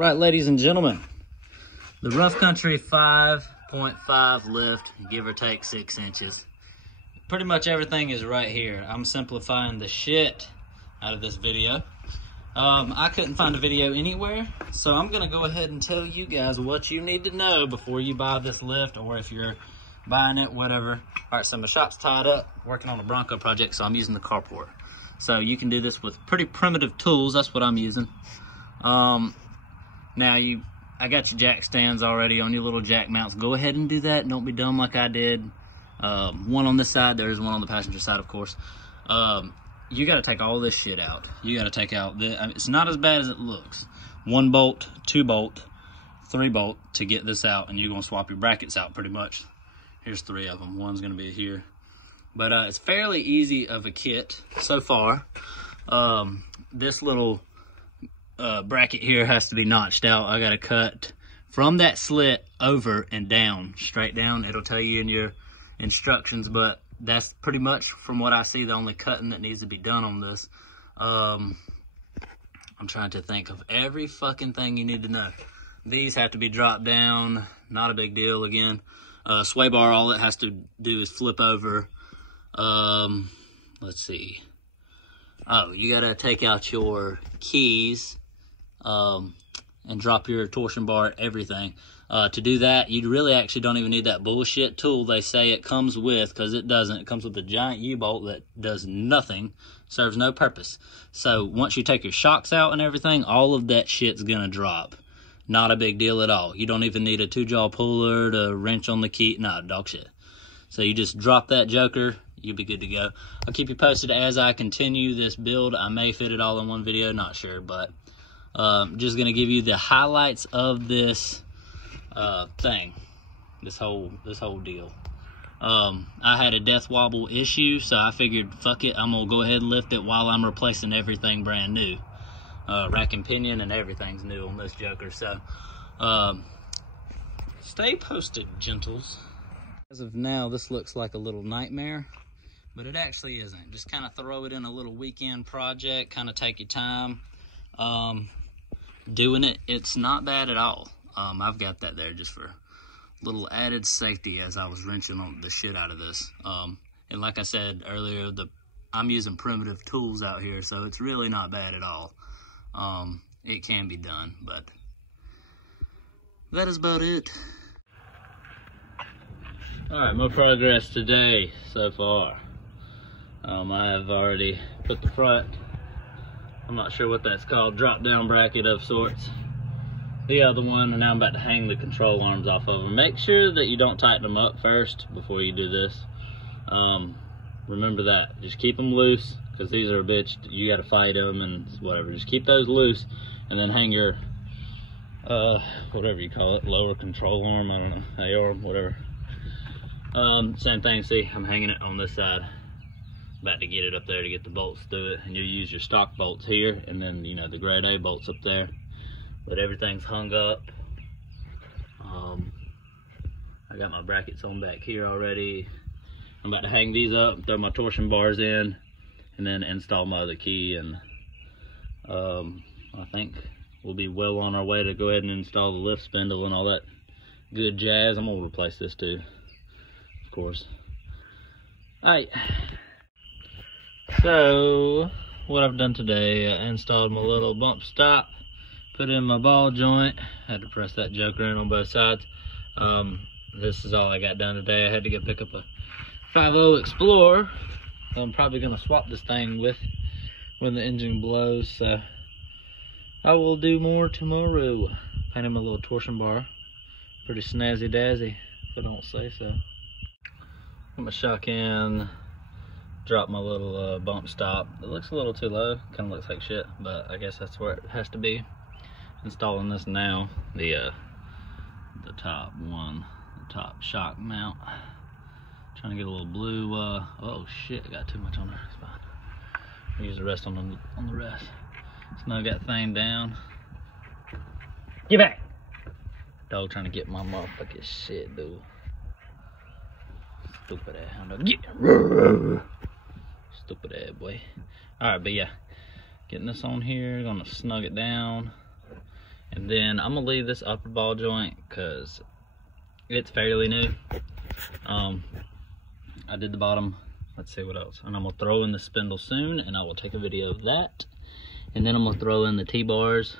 right, ladies and gentlemen, the Rough Country 5.5 lift, give or take 6 inches. Pretty much everything is right here. I'm simplifying the shit out of this video. I couldn't find a video anywhere, so I'm gonna go ahead and tell you guys what you need to know before you buy this lift, or if you're buying it, whatever. All right, so my shop's tied up, working on a Bronco project, so I'm using the carport. So you can do this with pretty primitive tools. That's what I'm using. Now I got your jack stands already on your little jack mounts. Go ahead and do that. Don't be dumb like I did. One on this side, there's one on the passenger side, of course. You got to take all this shit out. You got to take out it's not as bad as it looks. 1 bolt, 2 bolt, 3 bolt to get this out, and you're gonna swap your brackets out pretty much. Here's 3 of them. One's gonna be here, but it's fairly easy of a kit so far. This little bracket here has to be notched out. I got to cut from that slit over and down, straight down. It'll tell you in your instructions, but that's pretty much, from what I see, the only cutting that needs to be done on this. I'm trying to think of every fucking thing you need to know. These have to be dropped down, not a big deal. Again, sway bar, all it has to do is flip over. Let's see. Oh, you gotta take out your keys and drop your torsion bar, everything. To do that, you really actually don't even need that bullshit tool they say it comes with, because it doesn't. It comes with a giant U-bolt that does nothing, serves no purpose. So once you take your shocks out and everything, all of that shit's gonna drop. Not a big deal at all. You don't even need a 2-jaw puller to wrench on the key. Nah, dog shit. So you just drop that joker, you'll be good to go. I'll keep you posted as I continue this build. I may fit it all in one video, not sure, but just gonna give you the highlights of this thing, this whole deal. I had a death wobble issue, so I figured, fuck it, I'm gonna go ahead and lift it while I'm replacing everything brand new. Rack and pinion and everything's new on this joker, so stay posted, gentles. As of now, this looks like a little nightmare, but it actually isn't. Just kind of throw it in a little weekend project, kind of take your time doing it. It's not bad at all. I've got that there just for a little added safety as I was wrenching on the shit out of this. And like I said earlier, I'm using primitive tools out here, so it's really not bad at all. It can be done, but that is about it. All right, my progress today so far. I have already put the front, I'm not sure what that's called, drop down bracket of sorts, the other one, and now I'm about to hang the control arms off of them. Make sure that you don't tighten them up first before you do this. Remember that. Just keep them loose, because these are a bitch. You got to fight them and whatever. Just keep those loose, and then hang your whatever you call it, lower control arm, I don't know, A-arm, whatever. Same thing. See, I'm hanging it on this side, about to get it up there to get the bolts through it, and you use your stock bolts here, and then, you know, the grade A bolts up there. But everything's hung up. I got my brackets on back here already. I'm about to hang these up, throw my torsion bars in, and then install my other key, and I think we'll be well on our way to go ahead and install the lift spindle and all that good jazz. I'm gonna replace this too, of course. All right, so what I've done today, I installed my little bump stop, put in my ball joint, had to press that joker in on both sides. This is all I got done today. I had to go pick up a 5.0 Explorer I'm probably going to swap this thing with when the engine blows, so I will do more tomorrow. Paint him a little torsion bar, pretty snazzy dazzy if I don't say so. Put my shock in, drop my little bump stop. It looks a little too low, kind of looks like shit, but I guess that's where it has to be. Installing this now, the top one, the top shock mount. Trying to get a little blue, oh shit, I got too much on there, it's fine. I'll use the rest on the rest. Snug that thing down. Get back! Dog trying to get my motherfucking shit, dude. Stupid ass hound. Get! Stupid ass boy. Alright, but yeah. Getting this on here, gonna snug it down. And then I'm gonna leave this upper ball joint because it's fairly new. I did the bottom. Let's see what else. And I'm gonna throw in the spindle soon, and I will take a video of that. And then I'm gonna throw in the T-bars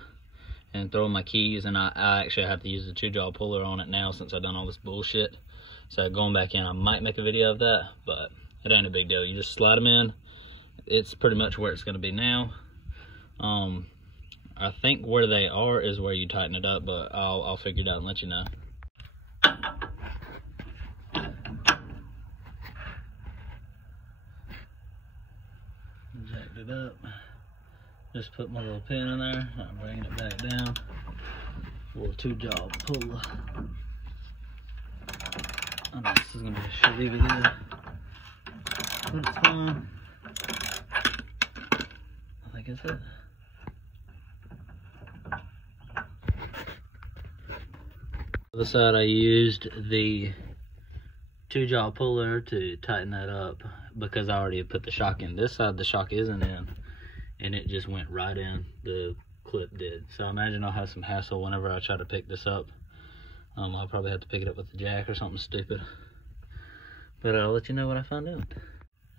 and throw in my keys. And I actually have to use the 2-jaw puller on it now since I've done all this bullshit. So going back in, I might make a video of that, but it ain't a big deal. You just slide them in. It's pretty much where it's gonna be now. I think where they are is where you tighten it up, but I'll figure it out and let you know. Jacked it up. Just put my little pin in there. I'm bringing it back down. Little 2-jaw puller. I know this is gonna be a shitty video, but it's fine. I think it's it. On the side, I used the 2-jaw puller to tighten that up because I already put the shock in. This side, the shock isn't in, and it just went right in. The clip did. So I imagine I'll have some hassle whenever I try to pick this up. I'll probably have to pick it up with the jack or something stupid. But I'll let you know what I find out.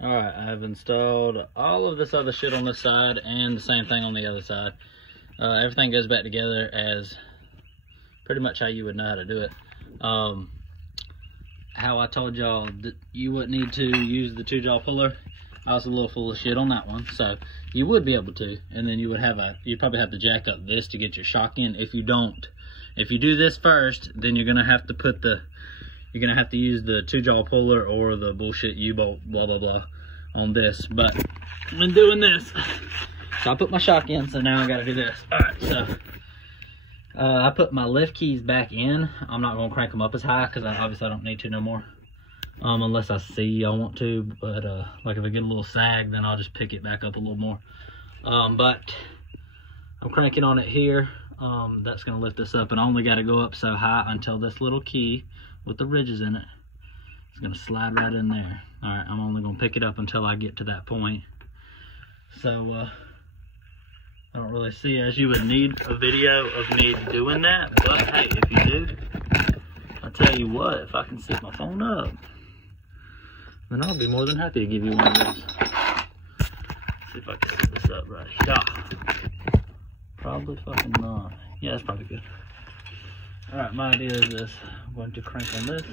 Alright, I've installed all of this other shit on this side and the same thing on the other side. Everything goes back together as pretty much how you would know how to do it. How I told y'all that you wouldn't need to use the 2-jaw puller, I was a little full of shit on that one. So you would be able to, and then you'd probably have to jack up this to get your shock in. If you don't, if you do this first, then you're gonna have to use the 2-jaw puller or the bullshit U-bolt blah blah blah on this. But I've been doing this, so I put my shock in, so now I gotta do this. Alright, so I put my lift keys back in. I'm not gonna crank them up as high because obviously I don't need to no more, unless I see I want to. But like if I get a little sag, then I'll just pick it back up a little more. But I'm cranking on it here. That's gonna lift this up, and I only got to go up so high until this little key with the ridges in it is gonna slide right in there. All right, I'm only gonna pick it up until I get to that point. So I don't really see as you would need a video of me doing that, but hey, if you do, I'll tell you what, if I can set my phone up, then I'll be more than happy to give you one of those. See if I can set this up right. Yeah. Probably fucking not. Yeah, that's probably good. Alright, my idea is this. I'm going to crank on this.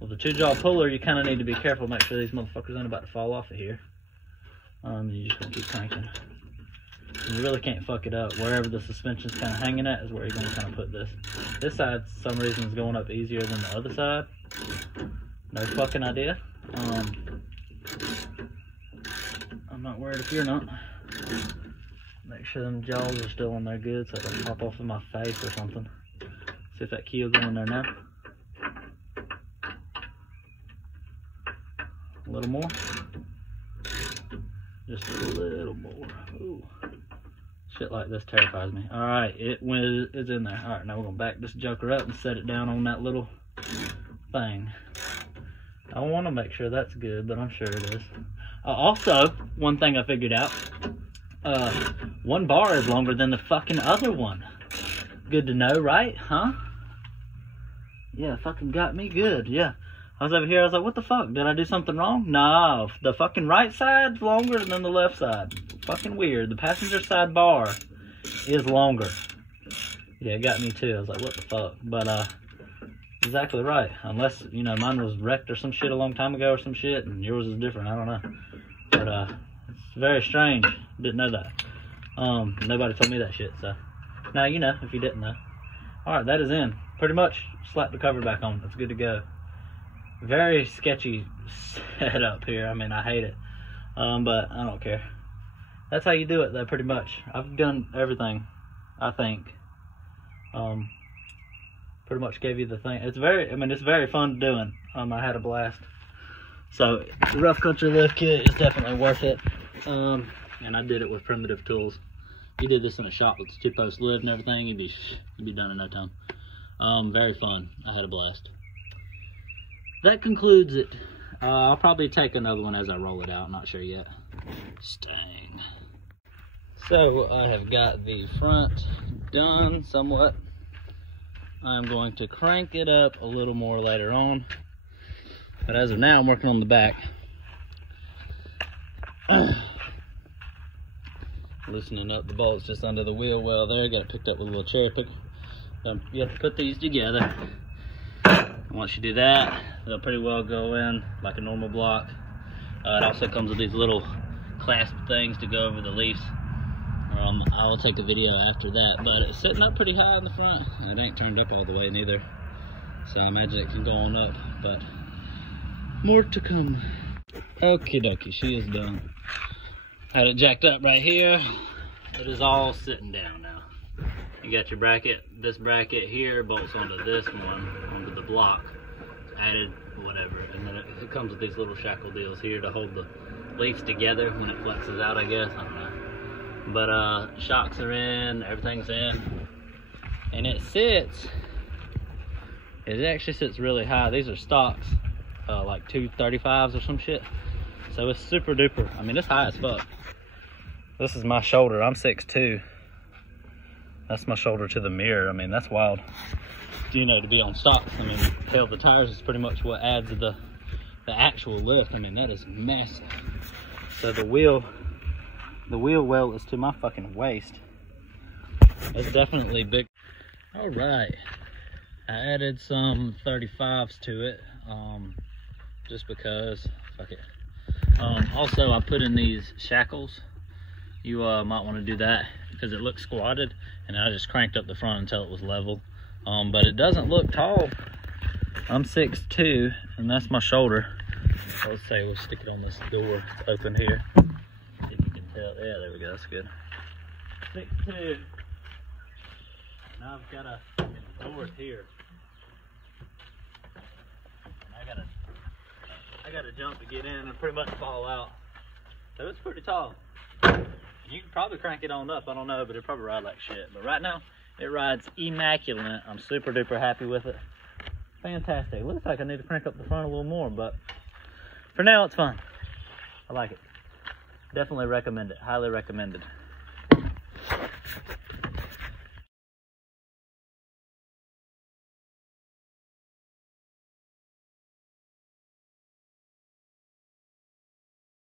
Well, the 2-jaw puller, you kind of need to be careful, make sure these motherfuckers aren't about to fall off of here. You just gonna keep cranking. You really can't fuck it up. Wherever the suspension's kind of hanging at is where you're going to kind of put this. This side, for some reason, is going up easier than the other side. No fucking idea. I'm not worried if you're not. Make sure them jaws are still in there good so it doesn't pop off of my face or something. See if that key will go in there now. A little more. Just a little more. Ooh. Shit like this terrifies me. Alright, it's in there. Alright, now we're going to back this joker up and set it down on that little thing. I want to make sure that's good, but I'm sure it is. Also, one thing I figured out. One bar is longer than the fucking other one. Good to know, right? Huh? Yeah, fucking got me good. Yeah. I was over here, I was like, what the fuck? Did I do something wrong? No, the fucking right side's longer than the left side. Fucking weird. The passenger side bar is longer. Yeah, it got me too. I was like, what the fuck? But, exactly right. Unless, you know, mine was wrecked or some shit a long time ago or some shit, and yours is different. I don't know. But, it's very strange. Didn't know that. Nobody told me that shit, so. Now, you know, if you didn't know. Alright, that is in. Pretty much slap the cover back on. It's good to go. Very sketchy setup here. I mean, I hate it. But I don't care. That's how you do it, though, pretty much. I've done everything, I think. Pretty much gave you the thing. It's very fun doing. I had a blast. So, the Rough Country lift kit is definitely worth it. And I did it with primitive tools. You did this in a shop with the 2-post lift and everything, you'd be done in no time. Very fun. I had a blast. That concludes it. I'll probably take another one as I roll it out. I'm not sure yet. Stang. So I have got the front done somewhat. I'm going to crank it up a little more later on. But as of now, I'm working on the back. Loosening up the bolts just under the wheel well there. Got it picked up with a little cherry picker. You have to put these together. Once you do that, they'll pretty well go in like a normal block. It also comes with these little clasp things to go over the leaves. I will take a video after that, but it's sitting up pretty high in the front, and it ain't turned up all the way neither. So I imagine it can go on up, but more to come. Okie dokie, she is done. Had it jacked up right here. It is all sitting down now. You got your bracket. This bracket here bolts onto this one, onto the block. Added whatever, and then it comes with these little shackle deals here to hold the leaves together when it flexes out, I guess. I don't know. But shocks are in, everything's in, and it actually sits really high. These are stocks, like 235s or some shit. So it's super duper. I mean, it's high as fuck. This is my shoulder. I'm 6'2". That's my shoulder to the mirror. I mean, that's wild. You know, to be on stocks. I mean, hell, the tires is pretty much what adds to the actual lift. I mean, that is massive. So the wheel well is to my fucking waist. It's definitely big. All right, I added some 35s to it, just because, fuck it. Also, I put in these shackles. You might want to do that because it looks squatted, and I just cranked up the front until it was level. But it doesn't look tall. I'm 6'2", and that's my shoulder. Let's say we'll stick it on this door. It's open here. See if you can tell. Yeah, there we go. That's good. 6'2". Now I've got a door here. I gotta jump to get in and pretty much fall out. So it's pretty tall. You can probably crank it on up. I don't know, but it'll probably ride like shit. But right now, it rides immaculate. I'm super duper happy with it. Fantastic. Looks like I need to crank up the front a little more, but for now it's fun. I like it. Definitely recommend it. Highly recommended.